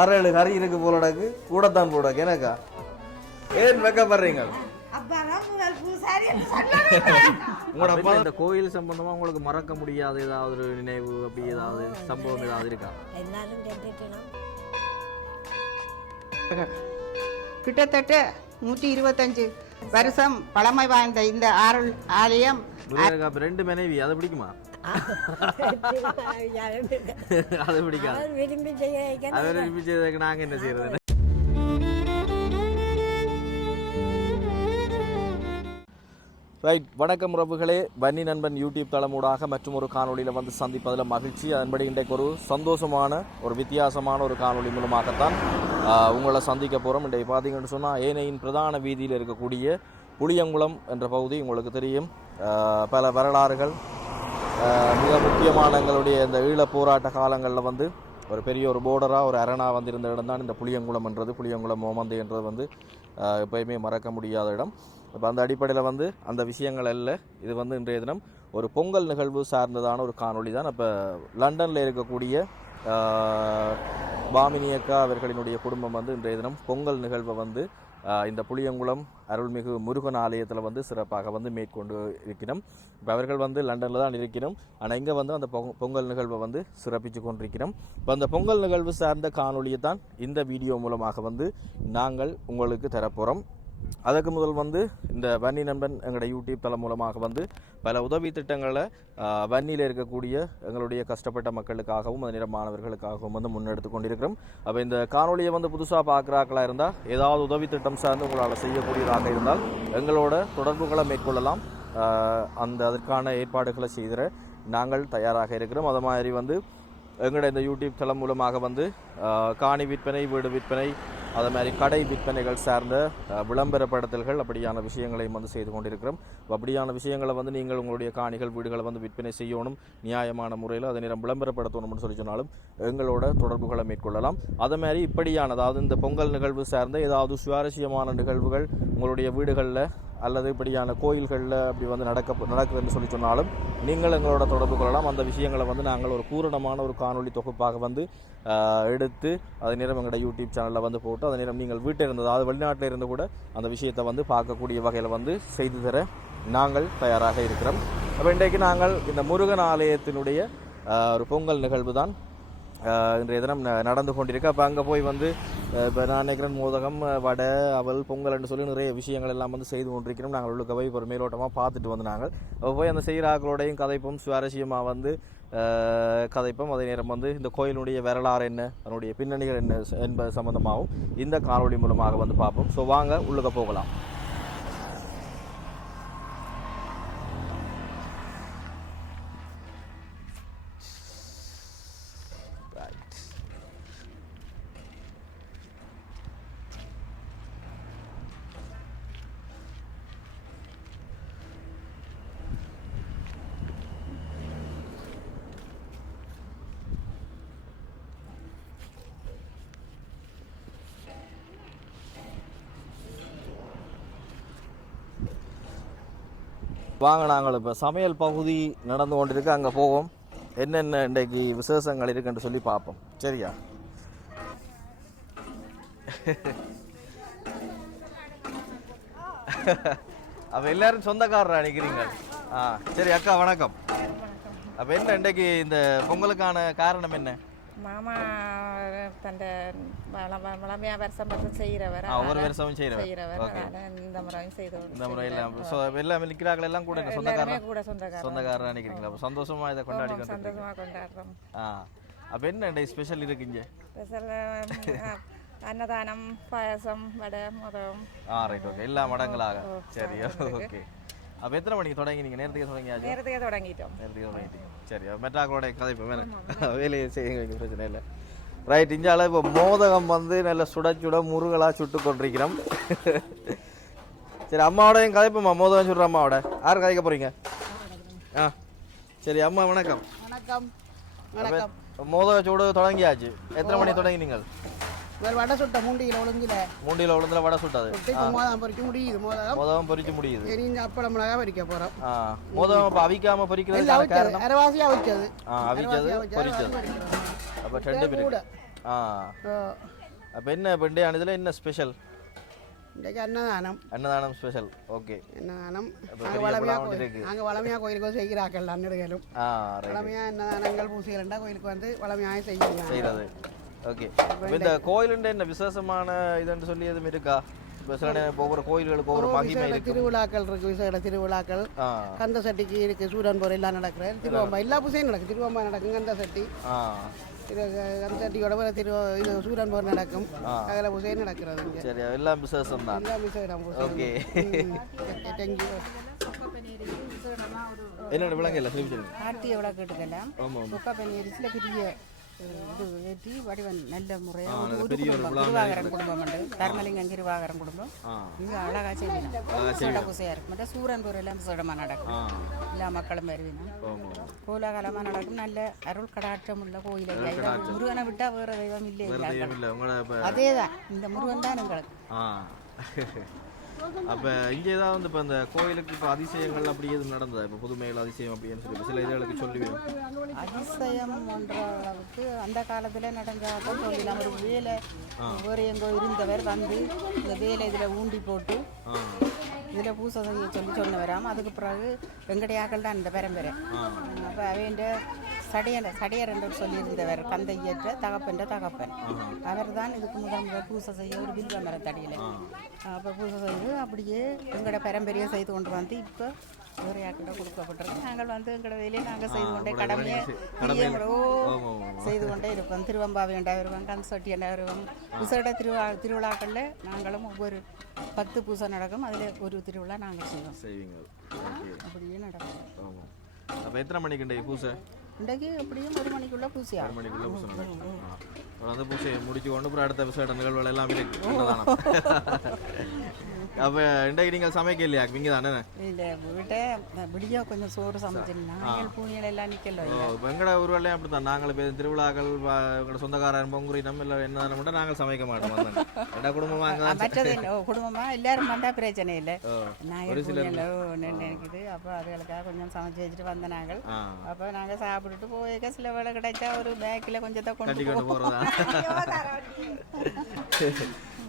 6-7 கறி இருக்கு போலடாக்கு கூடத்தான் போடாக்கு எனக்கா ஏன் வைக்கப்படுறீங்க உங்களோட அப்பா இந்த கோயில் சம்பந்தமா உங்களுக்கு மறக்க முடியாத ஏதாவது ஒரு நினைவு அப்படி ஏதாவது சம்பவம் ஏதாவது இருக்கா? கிட்டத்தட்ட 125 வருஷம் பழமை வாய்ந்த இந்த ஆலயம். ரெண்டு மனைவி அதை பிடிக்குமா? அதை பிடிக்காது. விரும்பி செய்யறதுக்கு நாங்க என்ன செய்யறது? ரைட், வணக்கம் உறவுகளே. வன்னி நண்பன் யூடியூப் தளமூடாக மற்றும் ஒரு காணொலியில் வந்து சந்திப்பதில் மகிழ்ச்சி. அதன்படி இன்றைக்கு ஒரு சந்தோஷமான ஒரு வித்தியாசமான ஒரு காணொலி மூலமாகத்தான் உங்களை சந்திக்க போகிறோம். இன்றைக்கு பார்த்தீங்கன்னு சொன்னால் ஏனையின் பிரதான வீதியில் இருக்கக்கூடிய புளியங்குளம் என்ற பகுதி உங்களுக்கு தெரியும். பல வரலாறுகள் மிக முக்கியமான எங்களுடைய இந்த ஈழப் போராட்ட காலங்களில் வந்து ஒரு பெரிய ஒரு போர்டராக ஒரு அரணா வந்து இருந்த இடம் தான் இந்த புளியங்குளம் என்றது. புளியங்குளம் ஓமந்தை என்றது வந்து எப்போயுமே மறக்க முடியாத இடம். இப்போ அந்த அடிப்படையில் வந்து அந்த விஷயங்கள் அல்ல, இது வந்து இன்றைய தினம் ஒரு பொங்கல் நிகழ்வு சார்ந்ததான ஒரு காணொளி தான். இப்போ லண்டனில் இருக்கக்கூடிய பாமினியக்கா அவர்களினுடைய குடும்பம் வந்து இன்றைய தினம் பொங்கல் நிகழ்வை வந்து இந்த புளியங்குளம் அருள்மிகு முருகன் ஆலயத்தில் வந்து சிறப்பாக வந்து மேற்கொண்டு இருக்கிறோம். இப்போ அவர்கள் வந்து லண்டனில் தான் இருக்கிறோம், ஆனால் இங்கே வந்து அந்த பொங்கல் நிகழ்வை வந்து சிறப்பித்து கொண்டிருக்கிறோம். இப்போ அந்த பொங்கல் நிகழ்வு சார்ந்த காணொலியை தான் இந்த வீடியோ மூலமாக வந்து நாங்கள் உங்களுக்கு தரப்போகிறோம். அதுக்கு முதல் வந்து இந்த வன்னி நண்பன் எங்களுடைய யூடியூப் தளம் மூலமாக வந்து பல உதவி திட்டங்களை வன்னியில் இருக்கக்கூடிய எங்களுடைய கஷ்டப்பட்ட மக்களுக்காகவும் அதே மாணவர்களுக்காகவும் வந்து முன்னெடுத்து கொண்டிருக்கிறோம். அப்போ இந்த காணொலியை வந்து புதுசாக பார்க்குறாக்களாக இருந்தால் ஏதாவது உதவி திட்டம் சார்ந்து உங்களால் செய்யக்கூடியதாக இருந்தால் எங்களோட தொடர்புகளை மேற்கொள்ளலாம். அதற்கான ஏற்பாடுகளை செய்திட நாங்கள் தயாராக இருக்கிறோம். அது மாதிரி வந்து எங்களுடைய இந்த யூடியூப் தளம் மூலமாக வந்து காணி விற்பனை, வீடு விற்பனை, அது மாதிரி கடை விற்பனைகள் சார்ந்த விளம்பரப்படுத்தல்கள் அப்படியான விஷயங்களையும் வந்து செய்து கொண்டிருக்கிறோம். அப்படியான விஷயங்களை வந்து நீங்கள் உங்களுடைய காணிகள், வீடுகளை வந்து விற்பனை செய்யணும், நியாயமான முறையில் அதை நேரம் விளம்பரப்படுத்தணும்னு சொல்லி சொன்னாலும் எங்களோட தொடர்புகளை மேற்கொள்ளலாம். அது மாதிரி இப்படியான அதாவது இந்த பொங்கல் நிகழ்வு சார்ந்த ஏதாவது சுவாரஸ்யமான நிகழ்வுகள் உங்களுடைய வீடுகளில் அல்லது இப்படியான கோயில்களில் அப்படி வந்து நடக்குதுன்னு சொல்லி சொன்னாலும் நீங்கள் எங்களோட தொடர்பு கொள்ளலாம். அந்த விஷயங்களை வந்து நாங்கள் ஒரு பூரணமான ஒரு காணொலி தொகுப்பாக வந்து எடுத்து அதே நேரம் எங்களோட யூடியூப் சேனலில் வந்து போட்டு அதே நேரம் நீங்கள் வீட்டில் இருந்தது அதாவது வெளிநாட்டில் இருந்து கூட அந்த விஷயத்தை வந்து பார்க்கக்கூடிய வகையில் வந்து செய்து தர நாங்கள் தயாராக இருக்கிறோம். அப்போ இன்றைக்கு நாங்கள் இந்த முருகன் ஆலயத்தினுடைய ஒரு பொங்கல் நிகழ்வு தான் இன்றைய தினம் நடந்து கொண்டிருக்கு. அப்போ அங்கே போய் வந்து இப்போ நான் நினைக்கிறேன் மோதகம், வடை, அவல், பொங்கல்னு சொல்லி நிறைய விஷயங்கள் எல்லாம் வந்து செய்து கொண்டிருக்கிறோம். நாங்கள் உள்ள போய் ஒரு மேலோட்டமாக பார்த்துட்டு வந்து நாங்கள் அப்போ போய் அந்த செய்கிறாக்களோடையும் கதைப்போம், சுவாரஸ்யமாக வந்து கதைப்போம். அதே நேரம் வந்து இந்த கோயிலுடைய வரலாறு என்ன, அதனுடைய பின்னணிகள் என்ன என்பது சம்பந்தமாகவும் இந்த காணொலி மூலமாக வந்து பார்ப்போம். ஸோ வாங்க உள்ளுக்க போகலாம். வாங்க, நாங்கள் இப்போ சமையல் பகுதி நடந்து கொண்டிருக்கு, அங்கே போவோம். என்னென்ன இன்றைக்கு விசேஷங்கள் இருக்குன்னு சொல்லி பார்ப்போம். சரியா? அப்போ எல்லாரும் சொந்தக்காரரா நினைக்கிறீங்க? சரி அக்கா, வணக்கம். அப்போ என்ன இன்றைக்கு இந்த பொங்கலுக்கான காரணம் என்ன? மாமா தந்த வளமையா வருஷம் செய்கிறவர், ஒவ்வொரு வருஷமும் செய்கிறவர். இந்த முறையும் செய்தோம். இந்த முறையில் எல்லாம் நிற்கிறார்கள் எல்லாம் கூட சொந்தக்காரர் நினைக்கிறீங்களா? அப்போ சந்தோஷமா இதை கொண்டாடுறோம். அப்போ என்ன ஸ்பெஷல் இருக்குங்க? ஸ்பெஷல் அன்னதானம், பாயசம், வடை, மதம். ரைட், ஓகே, எல்லா மடங்களாக. சரி, ஓகே. அப்போ எத்தனை மணிக்கு தொடங்கினீங்க? நேரத்துக்கே தொடங்கிட்டோம். சரி, மெட்ராக்களோட கதைப்பு வேலையை செய்ய பிரச்சனை இல்லை. ரைட், இந்தியாவில் இப்போ மோதகம் வந்து நல்ல சுட முருகலாக சுட்டு கொண்டிருக்கிறோம். சரி, அம்மாவோடையும் கதைப்போம்மா. மோதகம் சுடுற அம்மாவோட யார் கதைக்க போகிறீங்க? சரி அம்மா, வணக்கம். வணக்கம். மோதக சூடு தொடங்கியாச்சு. எத்தனை மணி தொடங்கினீங்க? வடை சுட்ட மூண்டியில் உளுந்துல வடை சுட்டாது. மோதகம் பொரிச்சு முடியுது. அப்பளம் மிளகா பொரிக்க போறோம். மோதகம் அப்ப அவிக்காம பொரிக்கிறது அரைவாசி அவிச்சது அவிச்சது பொரிச்சது. அப்ப ரெண்டு பேர் ஆ ஓ அப்போ என்ன இப்போ இன்றைய இதில் என்ன ஸ்பெஷல்? இன்றைக்கு அன்னதானம். அன்னதானம் ஸ்பெஷல். ஓகே. அன்னதானம் அப்போ நாங்கள் பெரிய வளமையாக புலாவ் இருக்கு. நாங்கள் வளமையாக கோயிலுக்கு செய்கிறார்கள் அன்னிடுகளும் ஆ ரைட். வளமையாக அன்னதானங்கள் பூசைகள்ண்டா கோயிலுக்கு வந்து வளமையாக செய்யலாம். செய்கிறது. ஓகே. இப்போ இந்த கோயிலுண்ட என்ன விசேஷமான இதுன்னு சொல்லி எதுவும் இருக்கா? இப்போ சில நேரம் ஒவ்வொரு கோயில்களுக்கு ஒவ்வொரு மகிமை இருக்கு. திருவிழாக்கள் இருக்கு, விசேட திருவிழாக்கள். கந்த சட்டிக்கு இருக்கு, சூரன் போர் எல்லாம் நடக்குது. திருவம்பா எல்லா பூசையும் நடக்கும். திருவம்பா நடக்கும், கந்த சட்டி இது கந்த சட்டியோட இது சூரன் போர் நடக்கும். சகல பூசையும் நடக்கிறது இங்கே. சரி, எல்லாம் விசேஷம் தான். எல்லாம் விசேடம். ஓகே. தேங்க்யூ. என்னோட விலங்கு இல்லை சொல்லிட்டு ஆர்த்தியை விளக்கு எடுக்கலாம். ஆமாம். முக்கா பண்ணி அரிசியில் பெரிய இது ஏற்றி வடிவன் நல்ல முறையாக பெரிய ஒரு திருவாகரன் குடும்பம் உண்டு. தர்மலிங்கம் திருவாகரன் குடும்பம் இது அழகாக செய்யலாம். பூசையாக இருக்கும். மற்ற சூரன் போர் எல்லாம் விசேடமாக நடக்கும். எல்லா மக்களும் வருவினா கோலாகலமாக நடக்கும். நல்ல அருள் கடாட்சம் உள்ள கோயில். முருகனை விட்டா வேற தெய்வம் இல்லை. அதேதான், இந்த முருகன் தான் எங்களுக்கு. அப்போ இங்கே தான் வந்து இப்போ இந்த கோயிலுக்கு இப்போ அதிசயங்கள் அப்படி எதுவும் நடந்ததா? இப்போ புதுமைகள் அதிசயம் அப்படின்னு சொல்லி சில இதுகளுக்கு சொல்லுவேன். அதிசயம் என்ற அளவுக்கு அந்த காலத்தில் நடந்தால் சொல்லலாம். ஒரு வேலை வேறு எங்கோ இருந்தவர் வந்து இந்த வேலை இதில் ஊண்டி போட்டு இதில் பூசை செய்ய சொல்லி வராமல் அதுக்கு பிறகு வெங்கடையாக்கள் தான் இந்த பரம்பரை. அப்போ அவன் சடையர் என்று சொல்லியிருந்தவர் கந்தையற்ற தகப்பன்ற தகப்பன். அவர் தான் இதுக்கு முதல் பூசை செய்ய ஒரு வில்வ மரத்தடியில் அப்போ பூசை செய்து அப்படியே எங்களோட பரம்பரையை செய்து கொண்டு வந்து இப்போ வேறு யார்கிட்ட கொடுக்கப்பட்டிருக்கு. நாங்கள் வந்து எங்களோட வேலையை நாங்கள் செய்து கொண்டே கடமையை செய்து கொண்டே இருப்போம். திருவம்பாவை என்ற வருவோம், கந்த சட்டி என்ற வருவோம். விசேட திருவிழாக்களில் நாங்களும் ஒவ்வொரு 10 பூசை நடக்கும். அதில் ஒரு திருவிழா நாங்கள் செய்வோம். அப்படியே நடக்கும். அப்போ எத்தனை மணிக்கு பூசை? இன்றைக்கு எப்படியும் 1 மணிக்குள்ள பூசையா? 1 மணிக்குள்ள பூசை நடக்கும். வந்து பூசையை முடிச்சு கொண்டு அப்புறம் அடுத்த விசேட நிகழ்வுகள் எல்லாம் இருக்கு. அப்போ இன்றைக்கு நீங்கள் சமைக்க இல்லையா? இங்கே தானே இல்லை விட்ட விடியா கொஞ்சம் சோறு சமைச்சிருந்தேன். பூனியல் எல்லாம் நிற்கல. எங்கட ஊர்வலையும் அப்படி தான். நாங்கள் இப்போ திருவிழாக்கள் எங்களோட சொந்தக்காரன் பொங்குறினம் இல்லை என்ன மட்டும் நாங்கள் சமைக்க மாட்டோம். என்ன குடும்பமாக மற்றது குடும்பமாக எல்லாரும் வந்தால் பிரச்சனை இல்லை. நாங்கள் நினைக்குது. அப்போ அதுகளுக்காக கொஞ்சம் சமைச்சு வச்சுட்டு வந்த நாங்கள். அப்போ நாங்கள் சாப்பிட்டுட்டு போய் சில வேலை கிடைச்சா ஒரு பேக்கில் கொஞ்சத்தை கொண்டு போகிறதா?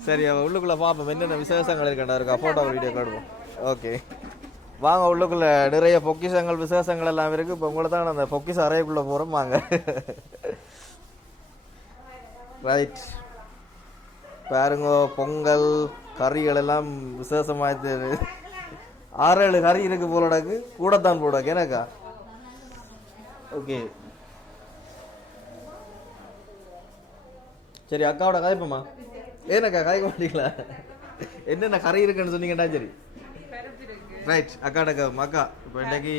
சரி, அவள் உள்ளுக்குள்ளே பார்ப்போம் என்னென்ன விசேஷங்கள் இருக்காண்டா இருக்கா. ஃபோட்டோ வீடியோ காட்டுவோம். ஓகே வாங்க. உள்ளுக்குள்ளே நிறைய பொக்கிஷங்கள் விசேஷங்கள் எல்லாம் இருக்குது. இப்போ உங்களை தான் அந்த பொக்கிஷ அறைக்குள்ளே போகிறோம். வாங்க. ரைட் பாருங்க, பொங்கல் கறிகள் எல்லாம் விசேஷமாக 6-7 கறி இருக்கு போலடாக்கு. கூடத்தான் போடாக்கு எனக்கா. ஓகே சரி, அக்காவோட கதைப்போம்மா. ஏனக்கா கதைக்க மாட்டீங்களா? என்னென்ன கறி இருக்குன்னு சொன்னீங்கடா. சரி ரைட். அக்காடக்கா அக்கா இப்போ இன்றைக்கு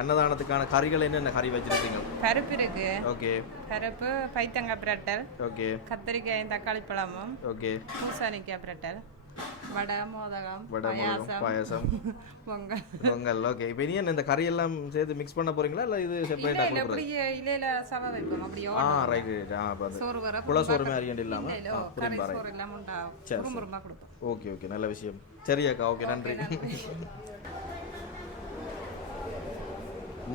அன்னதானத்துக்கான கறிகள் என்னென்ன கறி வச்சிருக்கீங்க? பருப்பு இருக்கு. ஓகே. பருப்பு, பைத்தங்காய் பிரட்டல். ஓகே. கத்திரிக்காய் தக்காளி பழமும். ஓகே. பூசணிக்காய் பிரட்டல், வடை, மோதகம், பாயாசம், பொங்கல். பொங்கல். ஓகே. இப்போ நீ இந்த கறி எல்லாம் சேர்த்து மிக்ஸ் பண்ண போறீங்களா இல்ல இது செப்பரேட்டா இல்ல இல்ல சம வைப்போம் அப்படியே. ரைட். சோறு வர குலசோறு மாதிரி இல்லாம கறி சோறு எல்லாம் உண்டா குறும்புறமா கொடுப்போம். ஓகே ஓகே, நல்ல விஷயம். சரி அக்கா, ஓகே நன்றி.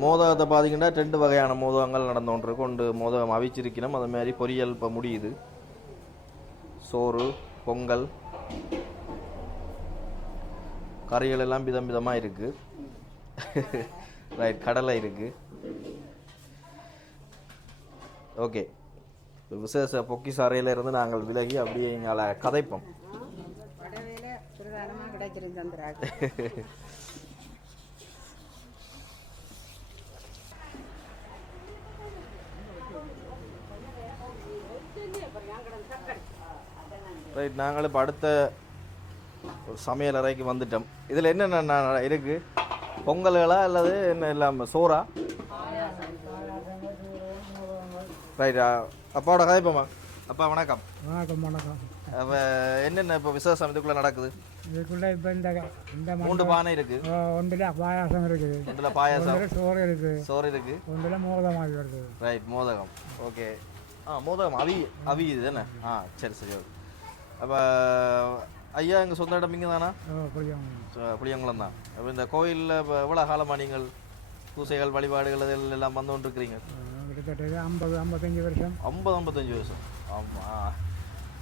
மோதகத்தை பார்த்தீங்கன்னா 2 வகையான மோதகங்கள் நடந்து கொண்டிருக்கு. ஒன்று மோதகம் அவிச்சிருக்கணும், அது மாதிரி பொரியல் இப்போ முடியுது. சோறு, பொங்கல், கறிகள் எல்லாம் விதம் விதமாக இருக்குது. ரைட். கடலை இருக்குது. ஓகே. விசேஷ பொக்கிஷ அறையிலிருந்து நாங்கள் விலகி அப்படியே எங்களை கதைப்போம். ரைட். நாங்கள் இப்போ அடுத்த சமையல் அறைக்கு வந்துட்டோம். இதில் என்னென்ன இருக்குது? பொங்கல்களா அல்லது என்ன இல்லாமல் சோறா? ரைட். அப்பாவோட கதைப்போம்மா. அப்பா வணக்கம். வணக்கம். வணக்கம். அப்போ என்னென்ன இப்போ விசேஷம் இதுக்குள்ளே நடக்குது? இதுக்குள்ளே இப்போ இந்த 3 பானை இருக்குது. ஒன்றில் பாயாசம் இருக்குது, ஒன்றில் பாயாசம், சோறு இருக்குது, சோறு இருக்குது, ஒன்றில் மோதகம் வருது. ரைட். மோதகம். ஓகே. மோதகம் அவி இது தானே? சரி சரி. ஓகே. அப்போ ஐயா எங்கள் சொந்த இடம் இங்கே தானா? புளியங்குளம் தான். அப்போ இந்த கோயிலில் இப்போ எவ்வளோ காலமாக நீங்கள் பூசைகள் வழிபாடுகள் எல்லாம் வந்து கொண்டிருக்கிறீங்க? கிட்டத்தட்ட 50-55 வருஷம். 50-55 வருஷம். ஆமாம்.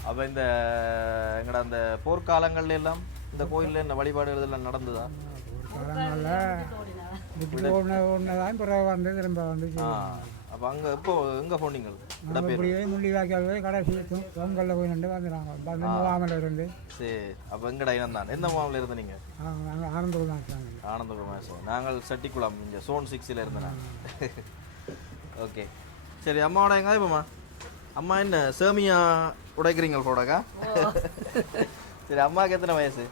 அப்போ இந்த எங்கட அந்த போர்க்காலங்கள்ல எல்லாம் இந்த கோயிலில் என்ன வழிபாடுகள் எல்லாம் நடந்ததா? காலங்களில் ஒன்று தான் பிறகு வந்து திரும்ப வந்து அப்போ அங்கே இப்போ எங்கே போனீங்க? இப்படியே முள்ளிவாய்க்கால் போய் கடைசி பொங்கலில் போய் நின்று வந்துடுறாங்க. வந்து முகாமில் இருந்து. சரி, அப்போ எங்கடா இனம் தான். எந்த முகாமில் இருந்து நீங்கள்? நாங்கள் ஆனந்தபுரம் தான். ஆனந்தபுரம். நாங்கள் சட்டிக்குளம் இங்கே Zone 6 இருந்தேன். ஓகே, சரி. அம்மாவோட எங்கே இப்போம்மா? அம்மா என்ன சேமியா உடைக்கிறீங்க போடாக்கா? சரி, அம்மாவுக்கு எத்தனை வயசு?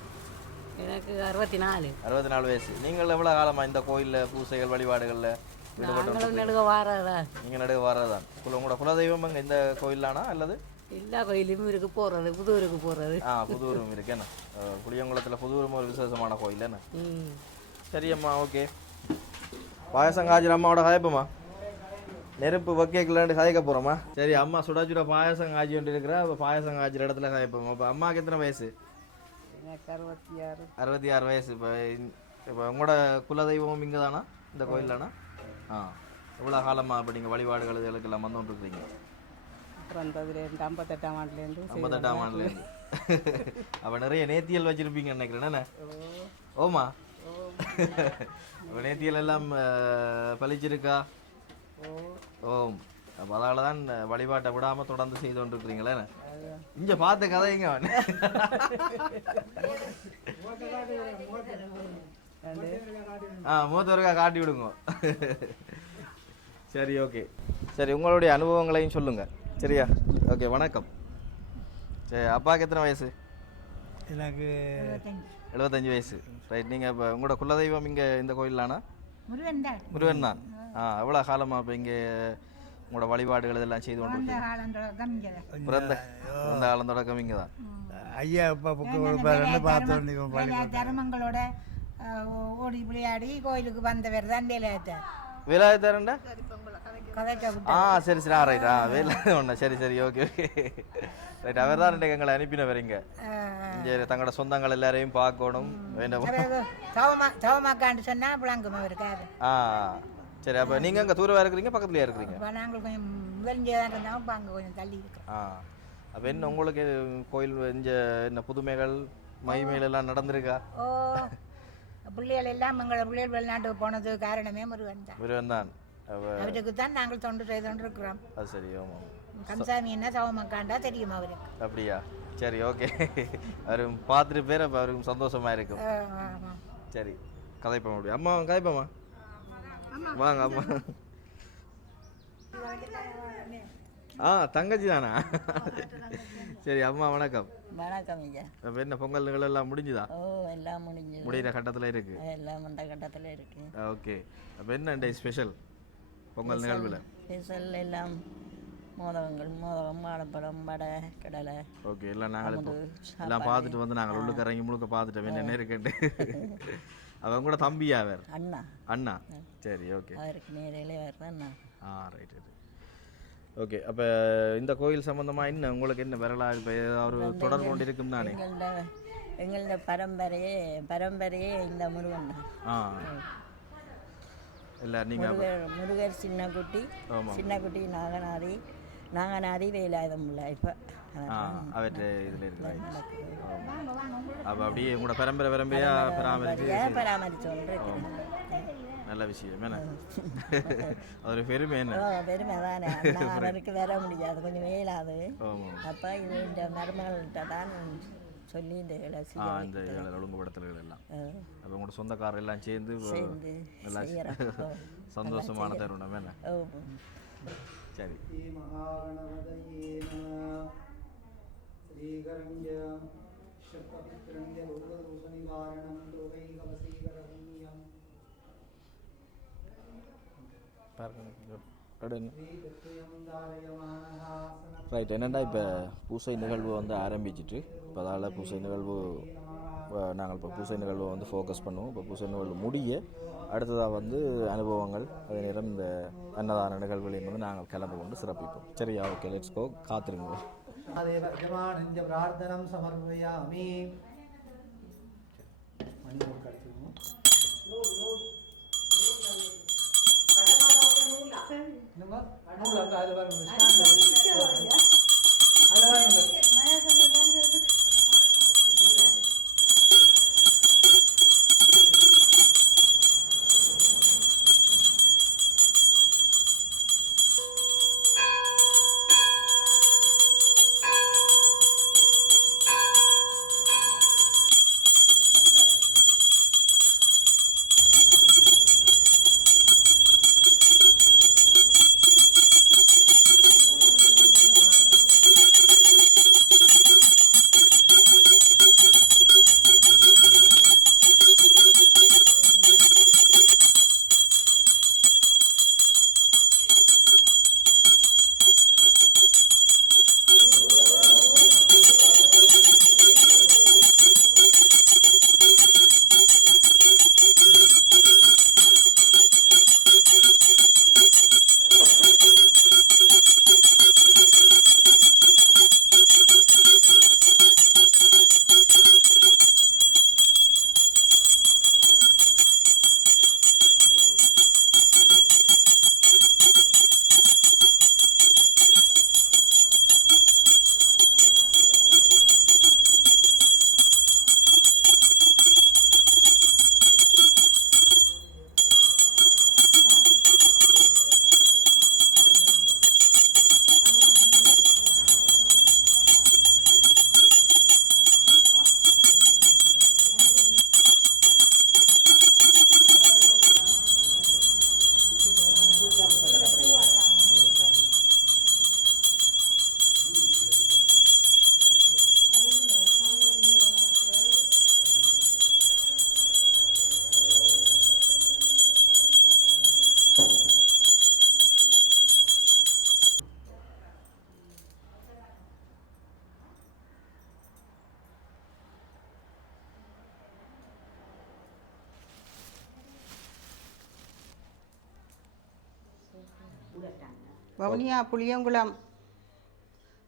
எனக்கு 64. 64 வயசு. நீங்கள் எவ்வளோ காலமா இந்த கோயிலில் பூசைகள் வழிபாடுகளில் ஈடுபட்டு? நடுக வாரதா? நீங்கள் நடுக வர்றதான். உங்களோட குலதெய்வம் அங்கே இந்த கோயிலானா அல்லது எல்லா கோயிலும் இருக்கு போகிறது, புதூருக்கு போகிறது. புதூரும் இருக்கு என்ன? புளியங்குளத்தில் புதூரும் ஒரு விசேஷமான கோயில் என்ன? சரி அம்மா, ஓகே. பாயசம் காய்ச்சிற அம்மாவோட காய்ப்பம்மா. நெருப்பு வைக்கலான்னு காய்க்க போகிறோமா? சரி, அம்மா சுட சுட பாயசம் காய்ச்சி கொண்டு இருக்கிறா. அப்போ பாயசம் காய்ச்சிற இடத்துல காய்ப்போம். அப்போ அம்மாவுக்கு எத்தனை வயசு? எனக்கு 66. 66 வயசு. இப்போ உங்களோட குலதெய்வம் இங்கே தானா, இந்த கோயில் தானா? எவ்வளோ காலமாக இப்போ நீங்கள் வழிபாடுகள் இதுகளுக்கெல்லாம் வந்து கொண்டுருக்கிறீங்க? பிறந்ததுலேருந்து 58ஆம் ஆண்டுலேருந்து. 58ஆம் ஆண்டுலேருந்து. அப்போ நிறைய நேத்தியல் வச்சுருப்பீங்க நினைக்கிறேன் என்ன? ஓமா. அப்போ நேத்தியல் எல்லாம் பழிச்சிருக்கா? ஓம். அப்போ அதால தான் வழிபாட்டை விடாமல் தொடர்ந்து செய்து கொண்டிருக்கிறீங்களே. இங்கே பார்த்து கதைங்க. மூத்தவருக்கா காட்டி விடுங்க. சரி, ஓகே. சரி, உங்களுடைய அனுபவங்களையும் சொல்லுங்க. சரியா? ஓகே, வணக்கம். சரி, அப்பாவுக்கு எத்தனை வயசு? எனக்கு 75 வயசு. ரைட். நீங்கள் இப்போ உங்களோட குலதெய்வம் இங்கே இந்த கோயிலானா? முருகன் தான். எவ்வளோ காலமாக இப்போ இங்கே உங்களோட வழிபாடுகள் இதெல்லாம் செய்து கொண்டு பிறந்த காலம் தொடக்கம் இங்கே தான். ஐயா தர்மங்களோட ஓடி விளையாடி கோயிலுக்கு வந்தவர் தான் வேலாயத்தார். வேலாயத்தாரண்டா? கதைக்க சரி சரி. ரைட். வேலை ஒன்று. சரி சரி, ஓகே ஓகே. ரைட். அவர் தான் எங்களை அனுப்பினவர் இங்கே. இங்கே தங்களோட சொந்தங்கள் எல்லாரையும் பார்க்கணும் வேண்டும். சவமாக்காண்டு சொன்னா விளங்குமா இருக்காரு. சரி. அப்போ நீங்கள் அங்கே தூரமாக இருக்கிறீங்க, பக்கத்துலேயே இருக்கிறீங்க? நாங்கள் கொஞ்சம் முதலிஞ்சே தான் இருந்தாலும் இப்போ அங்கே கொஞ்சம் தள்ளி இருக்கோம். அப்போ என்ன உங்களுக்கு கோயில் இங்கே என்ன புதுமைகள் மகிமைகள் எல்லாம் நடந்திருக்கா? பிள்ளைகள் எல்லாம் எங்களோட பிள்ளைகள் வெளிநாட்டுக்கு போனது காரணமே முருகன் தான். முருகன் தான். அவருக்கு தான் நாங்கள் தொண்டு செய்து கொண்டிருக்கிறோம். அது சரி. ஆமாம். கம்சாமி என்ன சவமக்காண்டா தெரியும் அவருக்கு. அப்படியா? சரி, ஓகே. அவரும் பார்த்துட்டு பேர் அப்போ அவருக்கும் சந்தோஷமாக இருக்கும். சரி, கதைப்போம். அப்படி அம்மா கதைப்போம்மா. வாங்க அம்மா. தங்கச்சி தானா? சரி அம்மா, வணக்கம். வணக்கம் ஐயா. அப்போ என்ன பொங்கல் நிகழ்வு எல்லாம் முடிஞ்சுதா? எல்லாம் முடிஞ்சு முடிகிற கட்டத்தில் இருக்கு. எல்லாம் மண்ட கட்டத்தில் இருக்கு. ஓகே. அப்போ என்ன ஸ்பெஷல் பொங்கல் நிகழ்வில்? ஸ்பெஷல் எல்லாம் மோதகங்கள், மோதகம், வாழைப்பழம், வடை, கடலை. ஓகே. எல்லாம் நாங்கள் இப்போ எல்லாம் பார்த்துட்டு வந்து நாங்கள் உள்ளுக்கு இறங்கி முழுக்க பார்த்துட்டோம் என்ன இருக்குன்ட்டு. அவன் கூட தம்பியா? வேறு அண்ணா. சரி, ஓகே. அவருக்கு நேரிலே வரணும். Right right. ஓகே. அப்போ இந்த கோயில் சம்மந்தமாக என்ன உங்களுக்கு என்ன வரலாறு இப்போ ஒரு தொடர்பு கொண்டு இருக்கும் தானே? எங்களோட பரம்பரையே இந்த முருகன் தான். இல்லை நீங்கள் முருகர் சின்ன குட்டி நாகநாதி வேலாயுதம் இல்லை இப்போ அவற்றை இதில் இருக்கிறாங்க. அப்போ அப்படியே உங்களோட பரம்பரையாக பராமரித்து நல்ல விஷயம் என்ன? ஒரு பெருமை என்ன? பெருமை தானே. அவருக்கு வர முடியாது, கொஞ்சம் மேலாது. அப்போ இது இந்த மருமகள்கிட்ட தான் சொல்லி இந்த ஒழுங்குபடுத்தல்கள் எல்லாம் அப்போ உங்களோட சொந்தக்காரர் எல்லாம் சேர்ந்து நல்லா சந்தோஷமான தருணம் என்ன? சரி. ரைட். என்னென்னா இப்போ பூசை நிகழ்வு வந்து ஆரம்பிச்சிட்டு இப்போ அதால் பூசை நிகழ்வு நாங்கள் இப்போ பூசை நிகழ்வை வந்து ஃபோக்கஸ் பண்ணுவோம். இப்போ பூசை நிகழ்வு முடிய அடுத்ததாக வந்து அனுபவங்கள், அதே நேரம் இந்த அன்னதான நிகழ்வுகளையும் வந்து நாங்கள் கலந்து கொண்டு சிறப்பிப்போம். சரியா? Okay, let's go. காத்திருங்க. பிரார்த்தனம் சமர்ப்பயாமி. என்னங்க நூல் அங்கே அதில் பாருங்க அதில் பாருங்க வவுனியா புளியங்குளம்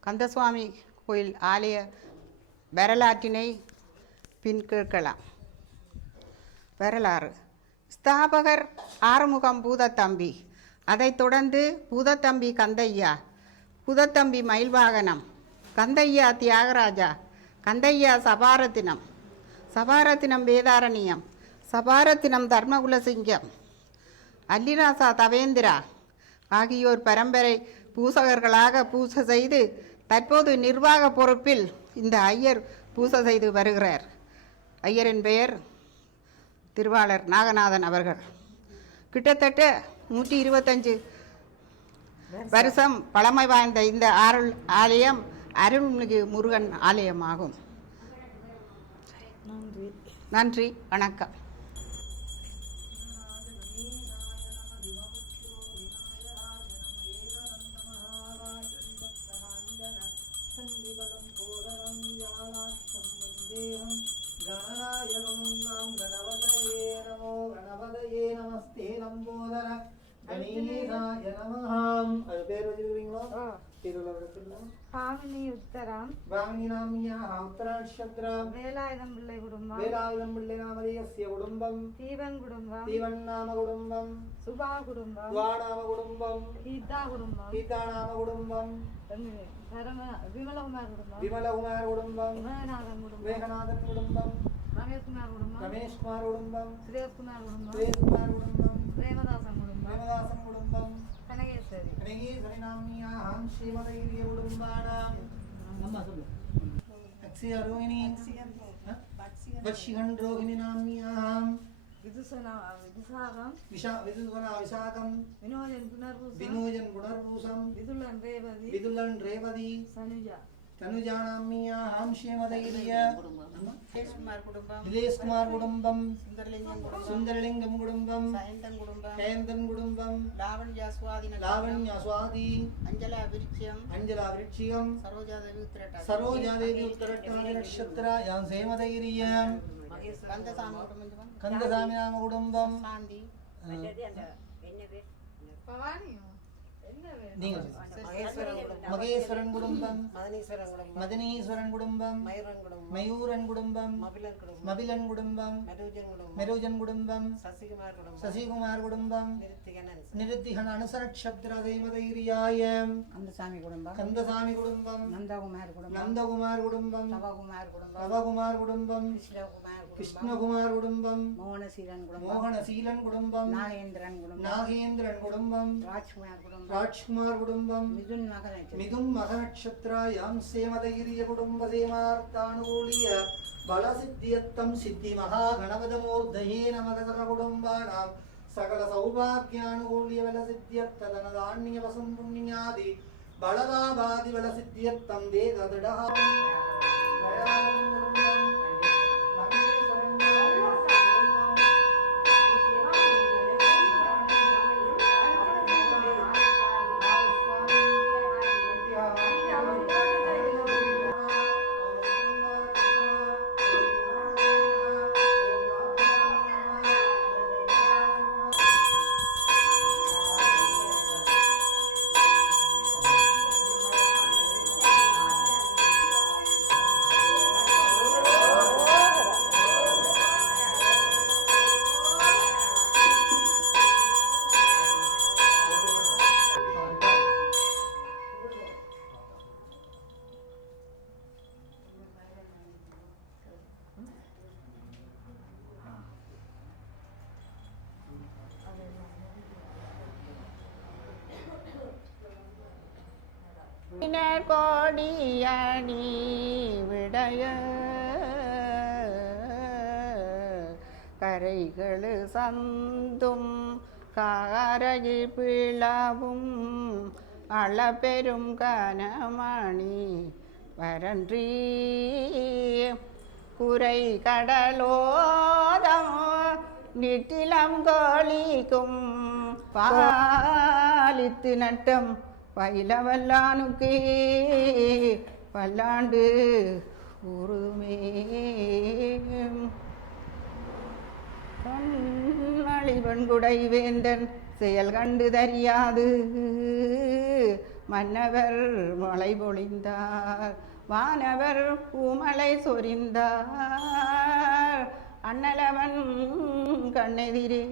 கந்தசுவாமி கோயில் ஆலய வரலாற்றினை பின் கேட்கலாம். வரலாறு: ஸ்தாபகர் ஆறுமுகம் பூதத்தம்பி, அதைத் தொடர்ந்து பூதத்தம்பி கந்தையா, பூதத்தம்பி மயில்வாகனம், கந்தையா தியாகராஜா, கந்தையா சபாரத்தினம், சபாரத்தினம் வேதாரண்யம், சபாரத்தினம் தர்மகுலசிங்கம், அல்லிராசா தவேந்திரா ஆகியோர் பரம்பரை பூசகர்களாக பூசை செய்து தற்போது நிர்வாக பொறுப்பில் இந்த ஐயர் பூசை செய்து வருகிறார். ஐயரின் பெயர் திருவாளர் நாகநாதன் அவர்கள். கிட்டத்தட்ட 125 வருஷம் பழமை வாய்ந்த இந்த ஆலயம் அருள்மிகு முருகன் ஆலயமாகும். நன்றி, வணக்கம். गणपतये नमो गणपतये नमस्ते लंबोदर गणेशाय नमः. அது பேர் வச்சிருக்கீங்களா? திருலவரத்துல பாவனி உத்தரம் பாவனி நாமியா உத்தர நட்சத்திரம் வேலாயுதம் பிள்ளை குடும்பம் வேலாயுதம் பிள்ளை நாமதேயஸ்ய குடும்பம் தீவன் குடும்பம் தீவன் நாம குடும்பம் சுபா குடும்பம் துவா நாம குடும்பம் கீதா குடும்பம் கீதா நாம குடும்பம் விமலகுமார் குடும்பம் விமலகுமார் குடும்பம் மேகநாதன் குடும்பம் மேகநாதன் குடும்பம் ரமேஷ்குமார் குடும்பம் ரமேஷ்குமார் குடும்பம் சுரேஷ்குமார் குடும்பம் சுரேஷ்குமார் குடும்பம் பிரேமதாசன் குடும்பம் பிரேமதாசன் குடும்பம் கனகேஸ்வரி கனகேஸ்வரி நாமியாம் ஸ்ரீமதைரிய குடும்பானாம் அம்மா சொல்லு அக்ஷய ரோகிணி வட்சிகன் ரோகிணி நாமியாம் விசாகம் விசாகம் வினோஜன் புனர்பூசம் வினோஜன் புனர்பூசம் விதுலன் ரேவதி சனுஜா தனுஜானாமியாம் ஸ்ரீமதைரிய குடும்பம், திலேஷ் குமார் குடும்பம் சுந்தரலிங்கம் குடும்பம், சுந்தரலிங்கம் குடும்பம் சயந்தன் குடும்பம், ஹேந்தன் குடும்பம் லாவண்யா சுவாதி, லாவண்யா சுவாதி, அஞ்சலா விருட்சியம், அஞ்சலா விருட்சிகம், சரோஜாதேவி உத்திரட்டாதி, சரோஜாதேவி உத்தரட்டாதி நட்சத்திர யாம் சேமதைரிய கந்தசாமி குடும்பம், கந்தசாமி நாம குடும்பம் சாந்தி, பவானி நீங்கள் மகேஸ்வரன் குடும்பம், மதனீஸ்வரன் குடும்பம், மயூரன் குடும்பம், மபிலன் குடும்பம், மெருஜன் குடும்பம், சசிகுமார் குடும்பம், நிருத்திகன் அனுசரக்ஷத்ர தேமதைரியாய கந்தசாமி குடும்பம், கந்தசாமி குடும்பம், நந்தகுமார் குடும்பம், நந்தகுமார் குடும்பம், நவகுமார் குடும்பம், நவகுமார் குடும்பம், கிருஷ்ணகுமார் குடும்பம், மோகனசீலன் குடும்பம், மோகனசீலன் குடும்பம், நாகேந்திரன் குடும்பம், நாகேந்திரன் குடும்பம், ராஜ்குமார் குடும்பம், ராஜ்குமார் குடும்பம், மிதுன் மகநட்சத்திராயாம் சேமதகிரிய குடும்ப சேமார்த்தானுகூலிய பலசித்தியத்தம் சித்தி மகா கணபதமூர்த்தயே நமக குடும்பானாம் சகல சௌபாகியானுகூலிய பலசித்தியத்ததனதான்ய வசம் புண்ணியாதி பலதாபாதி பலசித்தியத்தம் வேததிடா கோடியணி விடைய கரைகள் சந்தும் காரையில் பிளவும் அளப்பெரும் கனமணி வரன்றி குறை கடலோதம் நிட்டிலம் கோழிக்கும் பாலித்து நட்டம் பயிலவல்லானுக்கே பல்லாண்டு உருதுமே கண்மணிவன்குடை வேந்தன் செயல் கண்டு தெரியாது மன்னவர் மழை பொழிந்தார் வானவர் பூமலை சொரிந்தார் அண்ணலவன் கண்ணெதிரே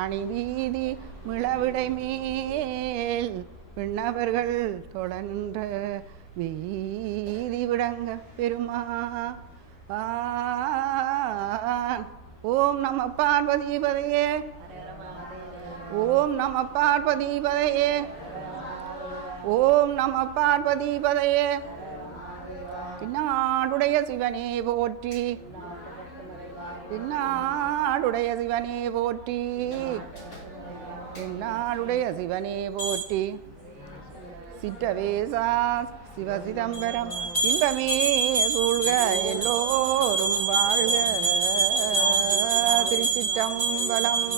அணிவீதி மிளவிடை மேல் விண்ணவர்கள் தொடர்ந்த வீதி விடங்க பெருமா ஓம் நம பார்வதிபதையே ஓம் நம பார்வதிபதையே ஓம் நம பார்வதிபதையே நாடுடைய சிவனே போற்றி நாடுடைய சிவனே போற்றி நாடுடைய சிவனே போற்றி சிற்றவேசா சிவசிதம்பரம் இன்பமே சூழ்க எல்லோரும் வாழ்க திருச்சிற்றம்பலம்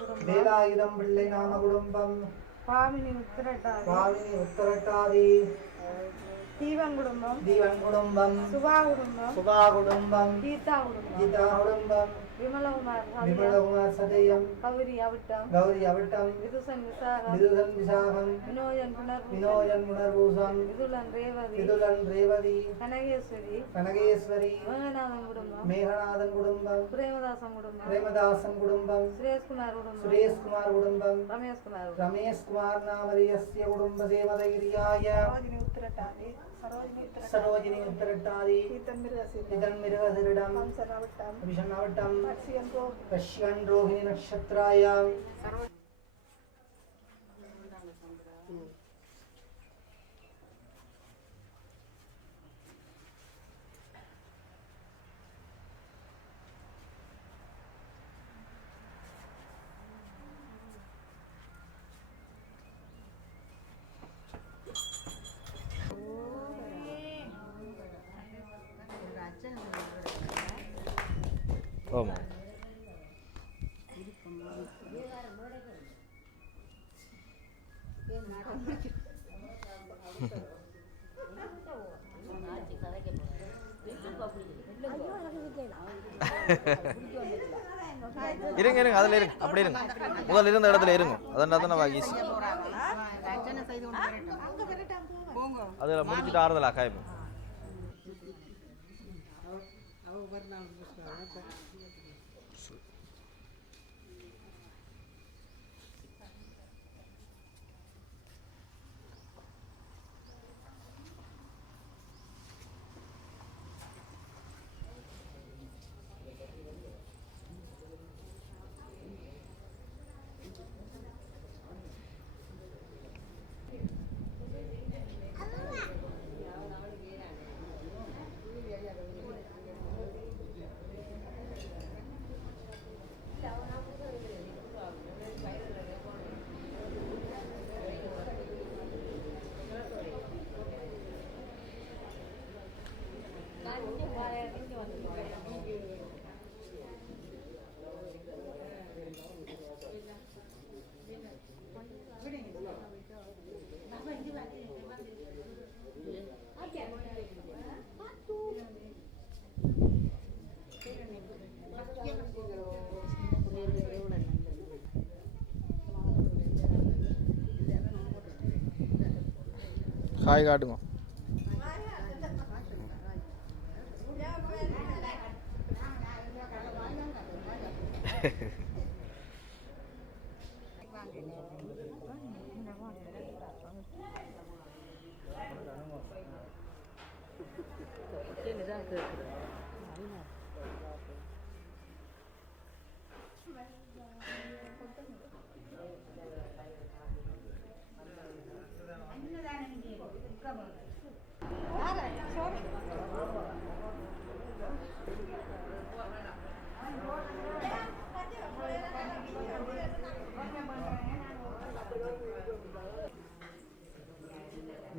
குடும்பம் வேலாயுதம் பிள்ளை நாம குடும்பம் பாமினி உத்திரட்டாதி பாவினி உத்தரட்டாதி தீவன் குடும்பம் தீவன் குடும்பம் சுபா குடும்பம் சுபா குடும்பம் கீதா குடும்பம் கீதா குடும்பம் விமலகுமார் விமலகுமார் சதயம் கௌரி அவிட்டம் கௌரி அவிட்டம் விதுசன் விசாகம் விதுகன் விசாகம் வினோஜன் புனர்பூசம் வினோஜன் புனர்பூசம் விதுலன் ரேவதி விதுலன் ரேவதி கனகேஸ்வரி கனகேஸ்வரி மேகநாதன் குடும்பம் மேகநாதன் குடும்பம் பிரேமதாசன் குடும்பம் பிரேமதாசன் குடும்பம் சுரேஷ்குமார் குடும்பம் சுரேஷ்குமார் குடும்பம் ரமேஷ்குமார் ரமேஷ்குமார் நாமதேயஸ்ய குடும்ப சேவதகிரியாய சரோஜினி உத்தரட்டாதி இதன் மிருகசிரிடம் அபிஷன்னவட்டம் பஷ்யன் ரோஹிணி நட்சத்திராயாம் ஆமாம். இருங்க இருங்க அதில் இருங்க அப்படி இருங்க முதல்ல இருந்த இடத்துல இருங்க அதான் வாகிஸ் அதில் முடிச்சுட்டு ஆறுதலா காய்ப்பு காய் காட்டுங்க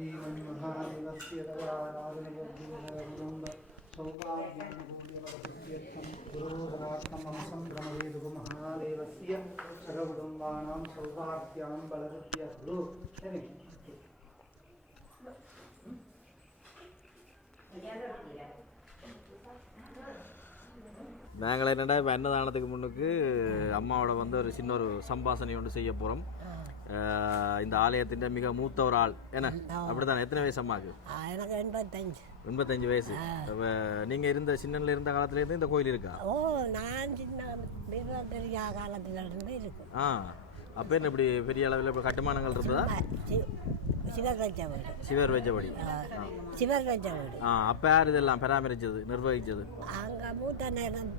महादेवस्य दयाराधनयोग्यं सौभाग्यं गुरोधरात्मं ब्रह्मवेदुः महादेवस्य सर्वकुटुम्बानां सौभाग्यां बलवत्यस्तु நாங்கள் என்னடா இப்போ அன்னதானத்துக்கு முன்னுக்கு அம்மாவோட வந்து ஒரு சின்ன ஒரு சம்பாசனை ஒன்று செய்ய போகிறோம். இந்த ஆலயத்தின் மிக மூத்த ஒரு ஆள் என்ன அப்படித்தானே? எத்தனை வயசு அம்மாவுக்கு? எனக்கு 85 வயசு. நீங்கள் இருந்த சின்னல இருந்த காலத்துலேருந்து இந்த கோயில் இருக்கா? ஓ, நான் சின்ன பெரிய காலத்துல இருந்து இருக்கு. அப்போ என்ன இப்படி பெரிய அளவில் இப்போ கட்டுமானங்கள் இருந்ததா? சிவர் வச்ச வீடு. சிவர் வச்ச வீடு. சிவர் வச்ச வீடு. அப்போ யார் இதெல்லாம் பராமரிச்சது நிர்வகிச்சது? அங்கே மூத்த நேரம்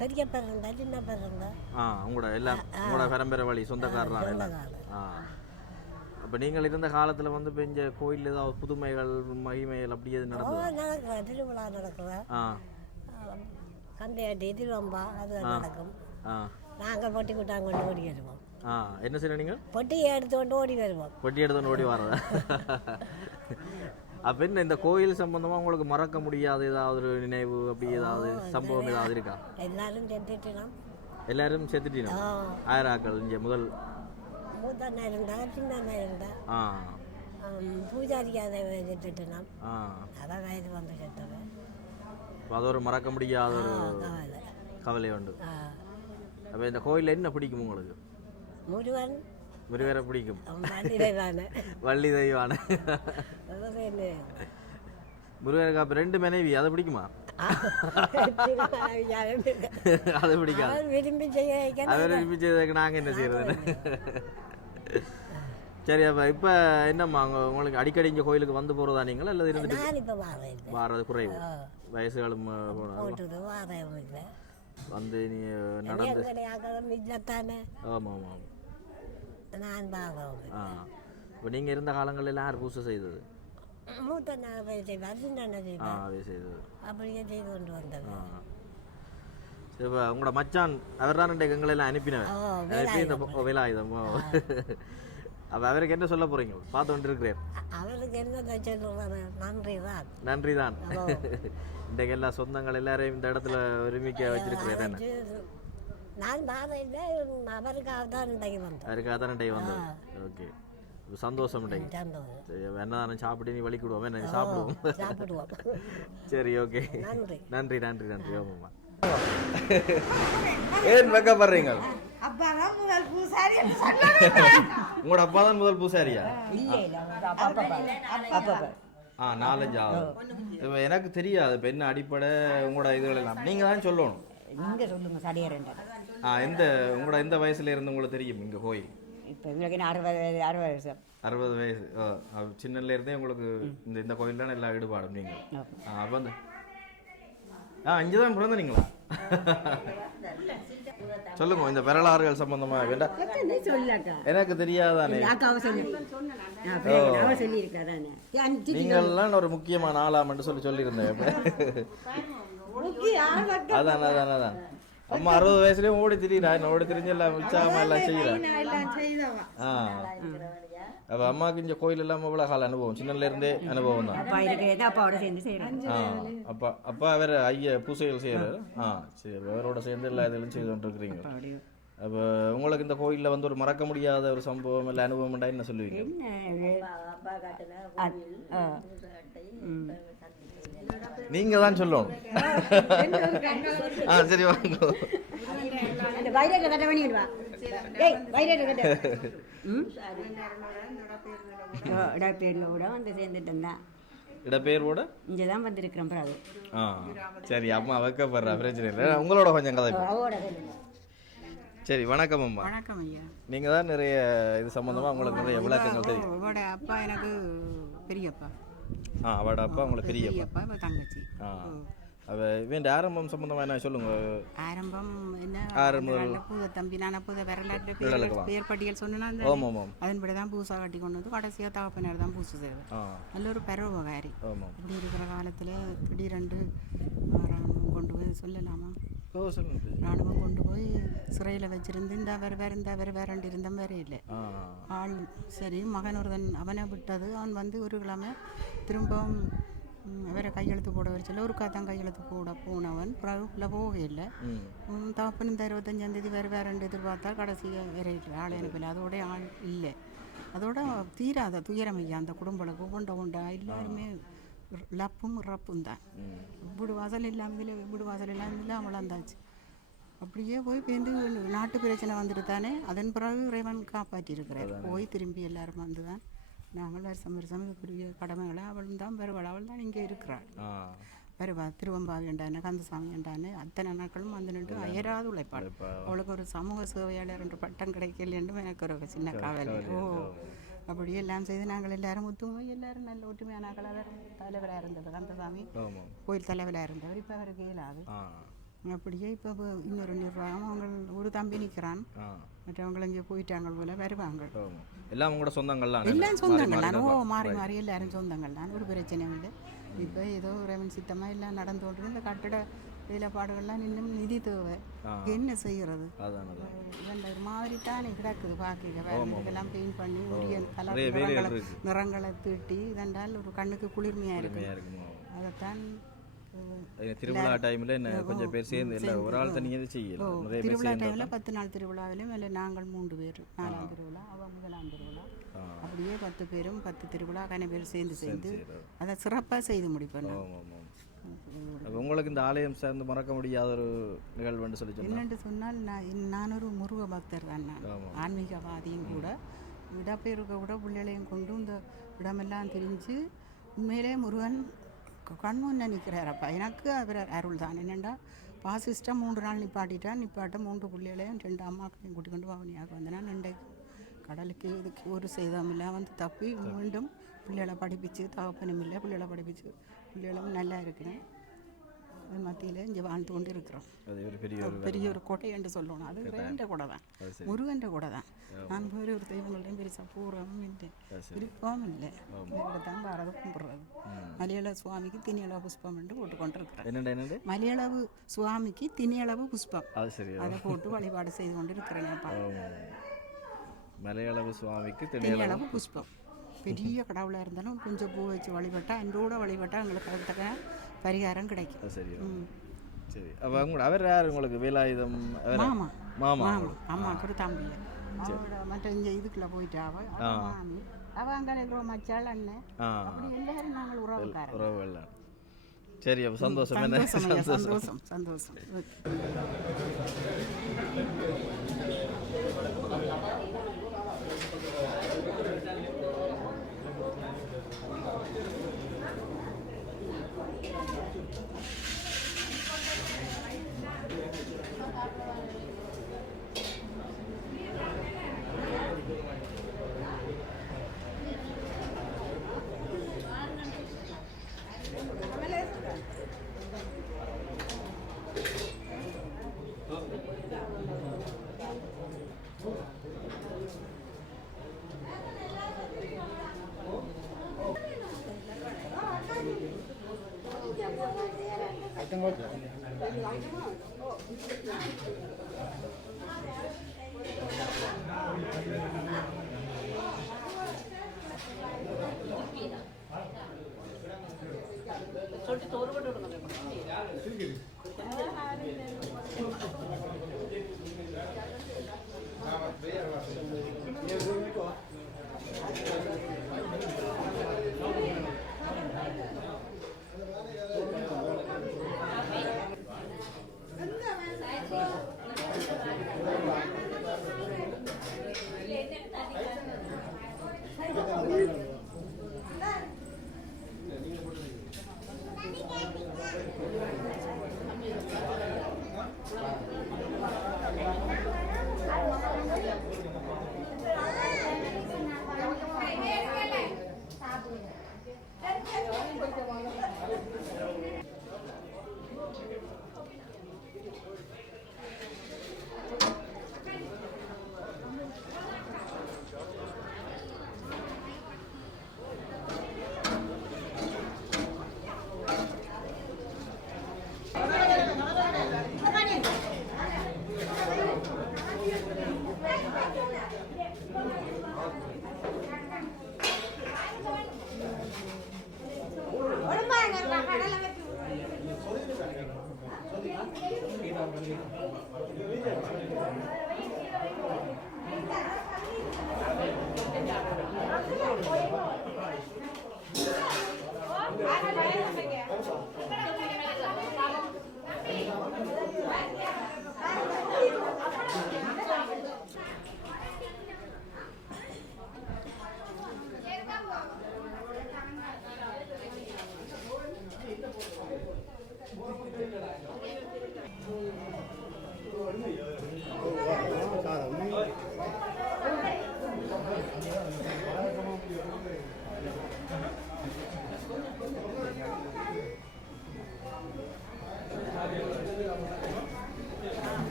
பெரிய பேர் இருந்தா சின்ன பேர் இருந்தா உங்களோட எல்லாம் உங்களோட பரம்பரை வழி சொந்தக்காரலாம் எல்லாம். அப்போ நீங்கள் இருந்த காலத்தில் வந்து இப்போ இந்த கோயில் ஏதாவது புதுமைகள் மகிமைகள் அப்படி எது நடந்தது? நடக்கிற திருவிழா நடக்கிற கந்தையாட்டி திருவம்பா அது நடக்கும். நாங்கள் பொட்டி கூட்டாங்க கொண்டு ஓடி வருவோம். என்ன செய்யணும் நீங்கள்? பொட்டியை எடுத்து கொண்டு ஓடி வருவோம். பொட்டி எடுத்து கொண்டு ஓடி வர்றதா? அப்போ என்ன இந்த கோயில் சம்பந்தமாக உங்களுக்கு மறக்க முடியாத ஏதாவது ஒரு நினைவு அப்படி ஏதாவது சம்பவம் ஏதாவது இருக்கா? எல்லாரும் செத்துட்டோம். எல்லாரும் சேர்த்துட்டீங்க ஆயிராக்கள் இங்கே முதல் மூத்த அண்ணா இருந்தா சின்ன அண்ணா இருந்தா ஆ பூஜாரிக்கு அதை வச்சுட்டுனா ஆ அதான் வயது வந்து செத்தது அப்ப அது ஒரு மறக்க முடியாத ஒரு கவலை கவலை உண்டு. அப்போ இந்த கோயிலில் என்ன பிடிக்கும் உங்களுக்கு? முருகன் முருகரை பிடிக்கும். வள்ளிதேவான வள்ளி தெய்வான முருகருக்கு அப்போ 2 மனைவி, அதை பிடிக்குமா? அதை பிடிக்காது. விரும்பி செய்ய அவர் விரும்பி செய்ததுக்கு நாங்கள் என்ன செய்யறது? சரி, அப்போ இப்போ என்னம்மா உங்களுக்கு அடிக்கடி இங்கே கோயிலுக்கு வந்து போகிறதா நீங்களா இல்லை இருந்துட்டு வாரது குறைவு வயசுகளும் வந்து நீ நடந்து ஆமாம் ஆமாம் ஆ இப்போ நீங்கள் இருந்த காலங்களில் யார் பூசை செய்தது? மூத்த செய்வார் அதே செய்தது அப்படியே செய்து கொண்டு வந்தது. சரி, இப்போ உங்களோட மச்சான் அவர் தான் எங்களெல்லாம் அனுப்பினவர் அனுப்பி இந்த வேலாயுதம். அப்போ அவருக்கு என்ன சொல்ல போகிறீங்க? பார்த்து கொண்டு இருக்கிறேன். அவருக்கு என்ன சொல்லுவாங்க? நன்றி தான். நன்றி தான். இன்றைக்கு எல்லா சொந்தங்கள் எல்லாரையும் இந்த இடத்துல ஒருமிக்க வச்சிருக்கிறேன். நான் தான் இல்லை, அவருக்காக தான் இன்றைக்கு வந்தேன். அவருக்காக தான் இன்றைக்கு வந்தது. ஓகே, சந்தோஷம். இன்றைக்கு என்னதான் சாப்பிட்டு நீ வலிக்கிடுவோம், என்ன சாப்பிடுவோம். சரி, ஓகே, நன்றி நன்றி நன்றி. ஆமாம்மா, ஏன் வைக்கப்படுறீங்க? உங்களோட அப்பா தான் முதல் பூசாரியா? 4-5 ஆகும். எனக்கு தெரியாது இப்போ என்ன அடிப்படை உங்களோட இதுகள் எல்லாம் நீங்கள் தான் சொல்லணும். இங்கே சொல்லுங்க சடியார். எந்த உங்களோட எந்த வயசுல இருந்து உங்களுக்கு தெரியும் இங்கே கோயில்? இப்போ உங்களுக்கு 60 வயசு. 60 வயசு. சின்னல இருந்தே உங்களுக்கு இந்த கோயில்தான் எல்லா ஈடுபாடும் நீங்கள். அப்போ வந்து இங்கே தான் பிறந்த நீங்களா? சொல்லுங்க, இந்த வரலாறுகள் சம்பந்தமா வேண்டாம், எனக்கு தெரியாதானே. நீங்கள்லாம் ஒரு முக்கியமான ஆளாம் என்று சொல்லியிருந்தேன். அதான் அதான் அதான் அம்மா 60 வயசுலயும் ஓடி திரியிறா, ஓடி திரிஞ்சு எல்லாம் உற்சாகமா எல்லாம் செய்யறா. அப்ப அம்மாவுக்கு இந்த கோயில் எல்லாம் இவ்வளவு கால அனுபவம், சின்னல இருந்தே அனுபவம் தான். அப்பா அவர் ஐயா பூசைகள் செய்யறாரு. சரி, அவரோட சேர்ந்து எல்லா இதுலையும் செய்து கொண்டிருக்கிறீங்க. அப்ப உங்களுக்கு இந்த கோயில்ல வந்து ஒரு மறக்க முடியாத ஒரு சம்பவம் இல்லை அனுபவம் என்ன சொல்லுவீங்க? நீங்க தான் சொல்லணும். சரி, வாங்க. இடப்பேர்ல வந்து சேர்ந்துட்டேன். இடப்பெயர்வோட இங்கே தான் வந்திருக்கிறேன். சரி, அம்மா வைக்கப்படுறா, பிரச்சனை இல்லை. உங்களோட கொஞ்சம் கதை. சரி, வணக்கம் அம்மா. வணக்கம் ஐயா. நீங்கள் தான் நிறைய இது சம்மந்தமாக உங்களுக்கு நிறைய விளக்கங்கள் தெரியும். அவட அப்பா எனக்கு பெரியப்பா. அவட அப்பா உங்களுக்கு பெரியப்பா, தங்கச்சி. இவன் ஆரம்பம் சம்பந்தமாக என்ன சொல்லுங்க? ஆரம்பம் என்ன, பூத தம்பி நான் பூத வரலாற்று பேர் பட்டியல் சொன்னா அதன்படி தான் பூசா கட்டி கொண்டு வந்து கடைசியாக தகப்பனர் தான் பூசை செய்வார். நல்ல ஒரு பரோபகாரி. இப்படி இருக்கிற காலத்தில் திடீரென்று ராணுவம் கொண்டு போய் சொல்லலாமா, ராணுவம் கொண்டு போய் சிறையில் வச்சிருந்து இந்த வேறண்டு இருந்த வேற இல்லை ஆள். சரி, மகன் ஒருவன் அவனை விட்டது, அவன் வந்து ஒரு கிழமை திரும்பவும் வேற கையெழுத்து போட வரைச்சல ஒரு தான் கையெழுத்து போட போனவன் பிறகுல போக இல்லை. தகப்பன் இந்த 25ஆம் தேதி வேறண்டு எதிர்பார்த்தா கடைசியாக வேற ஆள் அனுப்பல. அதோட ஆள் இல்லை. அதோட தீராத துயரமையா அந்த குடும்பம் ஒவ்வொண்டா எல்லாருமே லப்பும் ரப்பும் தான். வீடு வாசல் இல்லாமல் வீடு வாசல் இல்லாமல் வளர்ந்தாச்சு. அப்படியே போய் பேருந்து நாட்டு பிரச்சனை வந்துட்டு தானே. அதன் பிறகு இறைவன் காப்பாற்றியிருக்கிறார். போய் திரும்பி எல்லாரும் வந்து தான் நாங்கள் வருஷம் இதுக்குரிய கடமைகளை அவள் தான் வருவாள். அவள் தான் இங்கே இருக்கிறாள். வருவா திருவம்பாவி என்றானே, கந்தசாமி என்றானே, அத்தனை நாட்களும் வந்து நின்று அயராது உழைப்பாள். அவளுக்கு ஒரு சமூக சேவையாளர் என்ற பட்டம் கிடைக்கல என்றும் எனக்கு ஒரு சின்ன காவல். அப்படி எல்லாம் செய்து நாங்கள் எல்லாரும் ஒத்துமை, எல்லாரும் நல்ல ஒற்றுமையான கலவர் தலைவராக இருந்தவர் கந்தசாமி, கோயில் தலைவராக இருந்தவர். இப்போ அவருக்கு இயலாது. அப்படியே இப்போ இன்னொரு நிர்வாகம் அவங்க ஒரு தம்பி நிற்கிறான். மற்றவங்க இங்கே போயிட்டாங்க போல வருவாங்க. எல்லாம் உங்களோட சொந்தங்கள் தான்? எல்லாம் சொந்தங்கள் தான். மாறி மாறி எல்லாரும் சொந்தங்கள் தான். ஒரு பிரச்சனையும் இல்லை. இப்போ ஏதோ இறைவன் சித்தமாக எல்லாம் நடந்து கொண்டு இந்த கட்டட வேலைப்பாடுகள்லாம் இன்னும் நிதி தேவை. என்ன செய்கிறது? ஒரு மாதிரி தானே கிடக்குது பார்க்க. எல்லாம் பெயிண்ட் பண்ணி உரிய கலர் நிறங்களை தீட்டி இதென்றால் ஒரு கண்ணுக்கு குளிர்மையாக இருக்கு. அதைத்தான் திருவிழா டைமில் என்ன கொஞ்சம் பேர் சேர்ந்து இல்லை ஒரு ஆள் தனியாக செய்யல நிறைய பேர் திருவிழா சேர்ந்து டைமில் 10 நாள் திருவிழாவிலும் இல்லை நாங்கள் 3 பேர் 4ஆம் திருவிழா அவள் 1ஆம் திருவிழா அப்படியே 10 பேரும் 10 திருவிழா கன பேர் சேர்ந்து அதை சிறப்பாக செய்து முடிப்பேன் நான். ஆமாம். அப்ப உங்களுக்கு இந்த ஆலயம் சேர்ந்து மறக்க முடியாத ஒரு நிகழ்வுன்னு சொல்லி சொன்னேன். என்னென்று சொன்னால் நான் ஒரு முருக பக்தர் தான். நான் ஆன்மீகவாதியும் கூட. இடப்பெயர்க்க கூட பிள்ளைகளையும் கொண்டு இந்த இடமெல்லாம் தெரிஞ்சு உண்மையிலே முருகன் கண்முன்ன நிற்கிறாரப்பா. எனக்கு அவர் அருள் தான். என்னென்னா பாசிஸ்ட்டாக 3 நாள் நிப்பாட்ட 3 பிள்ளைகளையும் 2 அம்மாக்களையும் கூட்டி கொண்டு பவனியாக வந்தேன்னா 2 கடலுக்கு இதுக்கு ஒரு சேதமில்லை வந்து தப்பி மீண்டும் பிள்ளைகளை படிப்பிச்சு தகப்பனும் இல்லை பிள்ளைகளை படிப்பிச்சு பிள்ளைகளும் நல்லா இருக்கிறேன். அது மத்தியில் இங்கே வாழ்ந்து கொண்டு இருக்கிறோம். அது ஒரு பெரிய ஒரு கொடை என்று சொல்லணும். அது இறைவன்ற கொடை தான், முருகன்ற கொடை தான். நான் வேறு ஒரு தெய்வங்கள்டையும் பெருசாக பூர்வமும் இல்லை விருப்பமும் இல்லை. இதில் தான் பாரத கும்பிட்றது. மலையளவு சுவாமிக்கு திணியளவு புஷ்பம் என்று போட்டு கொண்டிருக்கிறேன். என்னென்ன மலையளவு சுவாமிக்கு திணியளவு புஷ்பம் அது சரி அதை போட்டு வழிபாடு செய்து கொண்டு இருக்கிறேன். மலையளவு சுவாமிக்கு திணியளவு புஷ்பம் பெரிய கடவுளாக இருந்தாலும் கொஞ்சம் பூ வச்சு வழிபட்டால் அன்றோட வழிபட்டால் எங்களுக்கு அதுக்கு பரிகாரம் கிடைக்கும். சரி சரி. அப்போ அவர் யார் உங்களுக்கு? வேலாயுதம் மாமா மாமா அம்மாவுக்கு ஒரு தம்பி. அவரோட மற்ற இங்கே இதுக்குள்ளே போயிட்டா மாமி அவள் அங்கே இருக்கிற மச்சாள் அண்ணன் அப்படி எல்லாரும் நாங்கள் உறவுகள். சரி. அப்போ சந்தோஷம். சந்தோஷம்.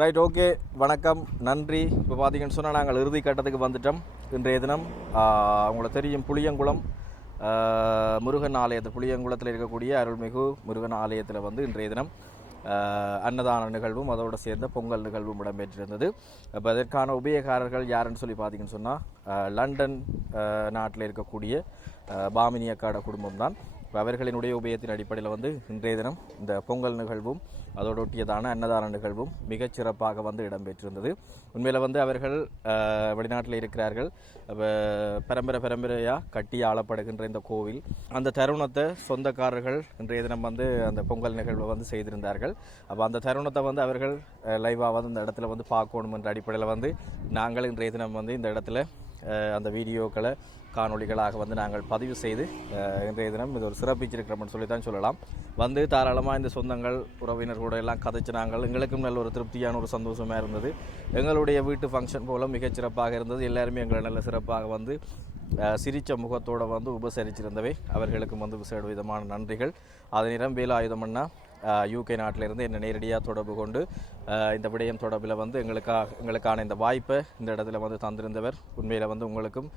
ரைட். ஓகே, வணக்கம், நன்றி. இப்போ பார்த்தீங்கன்னு சொன்னால் நாங்கள் இறுதி கட்டத்துக்கு வந்துட்டோம். இன்றைய தினம் உங்களுக்கு தெரியும் புளியங்குளம் முருகன் ஆலயத்தில், புளியங்குளத்தில் இருக்கக்கூடிய அருள்மிகு முருகன் ஆலயத்தில் வந்து இன்றைய தினம் அன்னதான நிகழ்வும் அதோடு சேர்ந்த பொங்கல் நிகழ்வும் இடம்பெற்றிருந்தது. அப்போ அதற்கான உபயகாரர்கள் யாருன்னு சொல்லி பார்த்தீங்கன்னு சொன்னால் லண்டன் நாட்டில் இருக்கக்கூடிய பாமினி அக்காட குடும்பம் தான். இப்போ அவர்களினுடைய உபயத்தின் அடிப்படையில் வந்து இன்றைய தினம் இந்த பொங்கல் நிகழ்வும் அதோடு ஒட்டியதான அன்னதான நிகழ்வும் மிகச் சிறப்பாக வந்து இடம்பெற்றிருந்தது. உண்மையில் வந்து அவர்கள் வெளிநாட்டில் இருக்கிறார்கள். பரம்பரையாக கட்டி ஆளப்படுகின்ற இந்த கோவில் அந்த தருணத்தை சொந்தக்காரர்கள் இன்றைய தினம் வந்து அந்த பொங்கல் நிகழ்வை வந்து செய்திருந்தார்கள். அப்போ அந்த தருணத்தை வந்து அவர்கள் லைவாக வந்து இந்த இடத்துல வந்து பார்க்கணும் என்ற அடிப்படையில் வந்து நாங்கள் இன்றைய தினம் வந்து இந்த இடத்துல அந்த வீடியோக்களை காணொளிகளாக வந்து நாங்கள் பதிவு செய்து இன்றைய தினம் இது ஒரு சிறப்பிச்சிருக்கிறோம்னு சொல்லி தான் சொல்லலாம். வந்து தாராளமாக இந்த சொந்தங்கள் உறவினர் கூட எல்லாம் கதைச்சு நாங்கள் எங்களுக்கும் நல்ல ஒரு திருப்தியான ஒரு சந்தோஷமாக இருந்தது. எங்களுடைய வீட்டு ஃபங்க்ஷன் போல மிகச்சிறப்பாக இருந்தது. எல்லாருமே எங்களை நல்ல சிறப்பாக வந்து சிரித்த முகத்தோடு வந்து உபசரிச்சிருந்தவை அவர்களுக்கும் வந்து விசேட விதமான நன்றிகள். அதே நேரம் வேலாயுதமன்னா UK நாட்டிலிருந்து என்னை நேரடியாக தொடர்பு கொண்டு இந்த விடயம் தொடர்பில் வந்து எங்களுக்கான இந்த வாய்ப்பை இந்த இடத்துல வந்து தந்திருந்தவர். உண்மையில் வந்து உங்களுக்கும்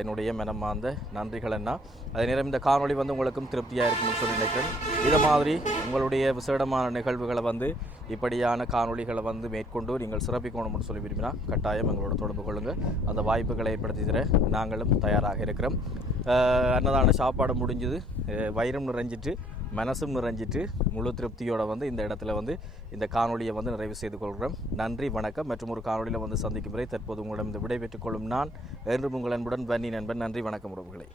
என்னுடைய மனமார்ந்த நன்றிகள் என்ன. அதே நேரம் இந்த காணொளி வந்து உங்களுக்கும் திருப்தியாக இருக்கும்னு சொல்லி நினைக்கிறேன். இதை மாதிரி உங்களுடைய விசேடமான நிகழ்வுகளை வந்து இப்படியான காணொளிகளை வந்து மேற்கொண்டு நீங்கள் சிறப்பிக்கணும்னு சொல்லி விரும்பினா கட்டாயம் எங்களோட தொடர்பு கொள்ளுங்கள். அந்த வாய்ப்புகளை ஏற்படுத்தி தர நாங்களும் தயாராக இருக்கிறோம். அன்னதான சாப்பாடு முடிஞ்சது, வயிறும் நிறைஞ்சிட்டு மனசும் நிறைஞ்சிட்டு முழு திருப்தியோடு வந்து இந்த இடத்துல வந்து இந்த காணொலியை வந்து நிறைவு செய்து கொள்கிறோம். நன்றி, வணக்கம். மற்றும் ஒரு காணொலியில் வந்து சந்திக்கும் வரை தற்போது உங்களிடம் இந்த விடை பெற்றுக் கொள்ளும் நான் என்றும் உங்கள் அன்புடன் வன்னி நண்பன். நன்றி, வணக்கம் உறவுகளை.